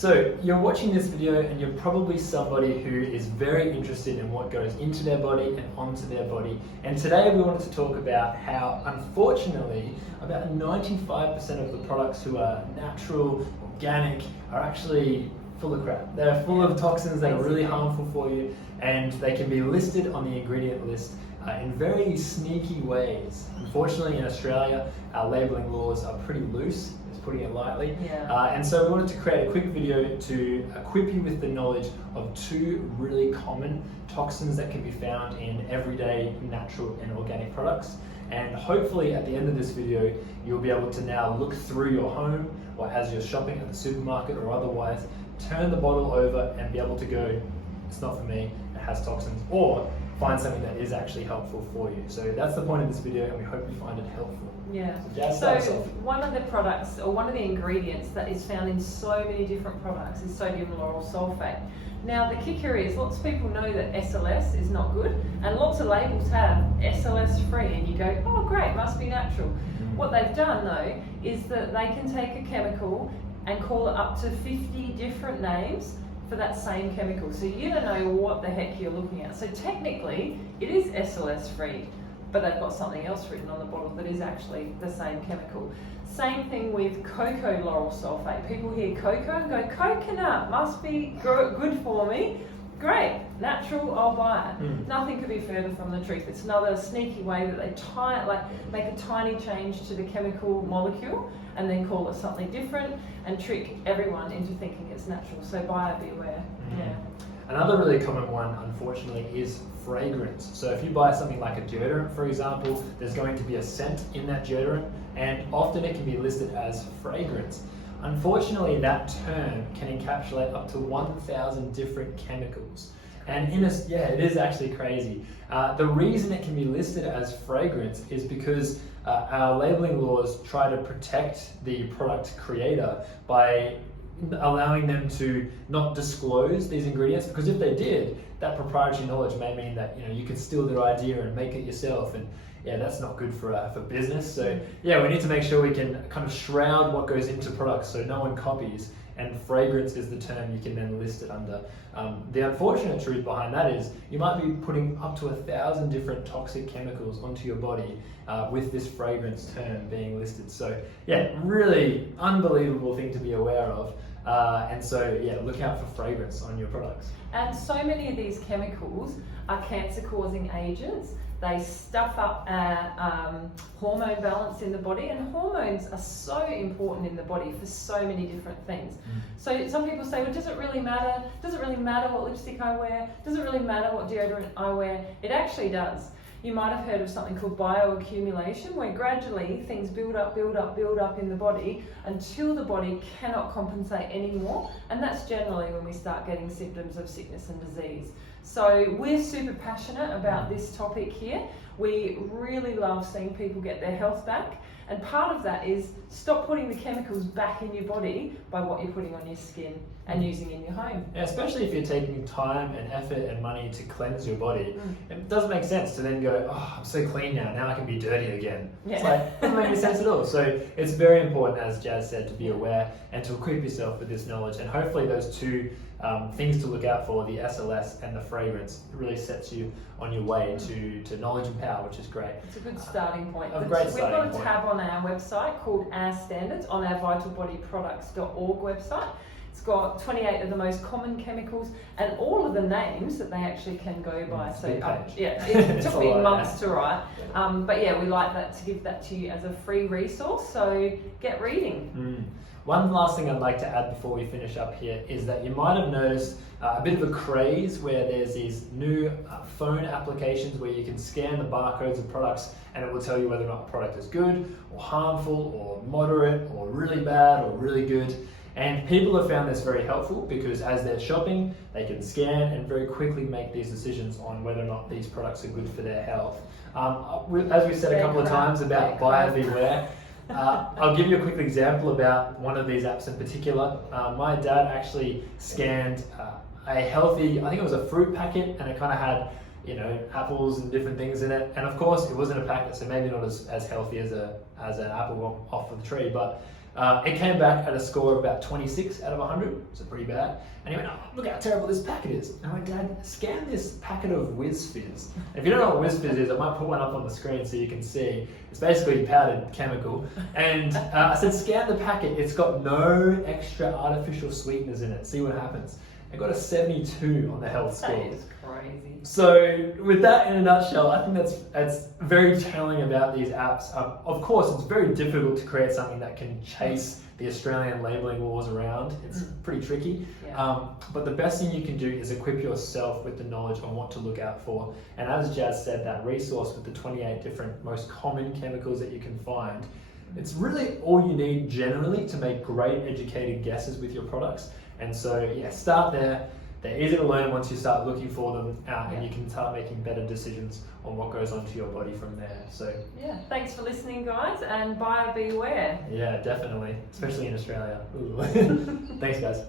So you're watching this video and you're probably somebody who is very interested in what goes into their body and onto their body. And today we wanted to talk about how, unfortunately, about 95% of the products who are natural, organic, are actually full of crap. They're full of toxins that are really harmful for you, and they can be listed on the ingredient list in very sneaky ways. Unfortunately, in Australia, our labelling laws are pretty loose, just putting it lightly. And so we wanted to create a quick video to equip you with the knowledge of two really common toxins that can be found in everyday natural and organic products. And hopefully at the end of this video, you'll be able to now look through your home, or as you're shopping at the supermarket or otherwise, turn the bottle over and be able to go, it's not for me, it has toxins, or find something that is actually helpful for you. So that's the point of this video, and we hope you find it helpful. Yeah. So one of the products, or one of the ingredients that is found in so many different products is sodium lauryl sulfate. Now the kicker is, lots of people know that SLS is not good, and lots of labels have SLS free, and you go, oh great, must be natural. What they've done though is that they can take a chemical and call it up to 50 different names for that same chemical. So you don't know what the heck you're looking at. So technically it is SLS free, but they've got something else written on the bottle that is actually the same chemical. Same thing with cocoa lauryl sulfate. People hear cocoa and go, coconut must be good for me. Great, natural, I'll buy it. Nothing could be further from the truth. It's another sneaky way that they make a tiny change to the chemical molecule and then call it something different and trick everyone into thinking it's natural. So buyer beware. Yeah. Another really common one, unfortunately, is fragrance. So if you buy something like a deodorant, for example, there's going to be a scent in that deodorant, and often it can be listed as fragrance. Unfortunately, that term can encapsulate up to 1,000 different chemicals. And it is actually crazy. The reason it can be listed as fragrance is because our labeling laws try to protect the product creator by allowing them to not disclose these ingredients, because if they did, that proprietary knowledge may mean that you could steal their idea and make it yourself, and that's not good for business. So we need to make sure we can kind of shroud what goes into products so no one copies, and fragrance is the term you can then list it under. The unfortunate truth behind that is you might be putting up to 1,000 different toxic chemicals onto your body with this fragrance term being listed. So really unbelievable thing to be aware of. And so look out for fragrance on your products. And so many of these chemicals are cancer-causing agents. They stuff up our hormone balance in the body, and hormones are so important in the body for so many different things. So some people say, well, does it really matter? Does it really matter what lipstick I wear? Does it really matter what deodorant I wear? It actually does. You might have heard of something called bioaccumulation, where gradually things build up in the body until the body cannot compensate anymore. And that's generally when we start getting symptoms of sickness and disease. So we're super passionate about this topic here. We really love seeing people get their health back. And part of that is stop putting the chemicals back in your body by what you're putting on your skin and using in your home. Especially if you're taking time and effort and money to cleanse your body. It doesn't make sense to then go, oh, I'm so clean now I can be dirty again. It's like, it doesn't make any sense at all. So it's very important, as Jazz said, to be aware and to equip yourself with this knowledge. And hopefully those two things to look out for, the SLS and the fragrance, really sets you on your way to knowledge and power, which is great. It's a good starting point. We've got a tab on our website called Our Standards on our vitalbodyproducts.org website. It's got 28 of the most common chemicals and all of the names that they actually can go by. So it took me months to write. But we like that, to give that to you as a free resource. So get reading. One last thing I'd like to add before we finish up here is that you might have noticed a bit of a craze where there's these new phone applications where you can scan the barcodes of products and it will tell you whether or not a product is good or harmful or moderate or really bad or really good. And people have found this very helpful because as they're shopping, they can scan and very quickly make these decisions on whether or not these products are good for their health. As we said a couple of times about buyer beware, I'll give you a quick example about one of these apps in particular. My dad actually scanned a healthy, I think it was a fruit packet, and it kind of had apples and different things in it. And of course, it wasn't a packet, so maybe not as healthy as an apple off of the tree. But It came back at a score of about 26 out of 100, so pretty bad. And he went, oh, look how terrible this packet is. And I went, Dad, scan this packet of Whiz Fizz. And if you don't know what Whiz Fizz is, I might put one up on the screen so you can see. It's basically powdered chemical. And I said, scan the packet. It's got no extra artificial sweeteners in it. See what happens. I got a 72 on the health score. That is crazy. So with that in a nutshell, I think that's very telling about these apps. Of course, it's very difficult to create something that can chase the Australian labelling laws around. It's pretty tricky. Yeah. But the best thing you can do is equip yourself with the knowledge on what to look out for. And as Jazz said, that resource with the 28 different most common chemicals that you can find, it's really all you need generally to make great educated guesses with your products. And so, yeah, start there. They're easy to learn once you start looking for them, and you can start making better decisions on what goes onto your body from there. So, yeah, thanks for listening, guys, and buyer beware. Yeah, definitely, especially in Australia. Ooh. Thanks, guys.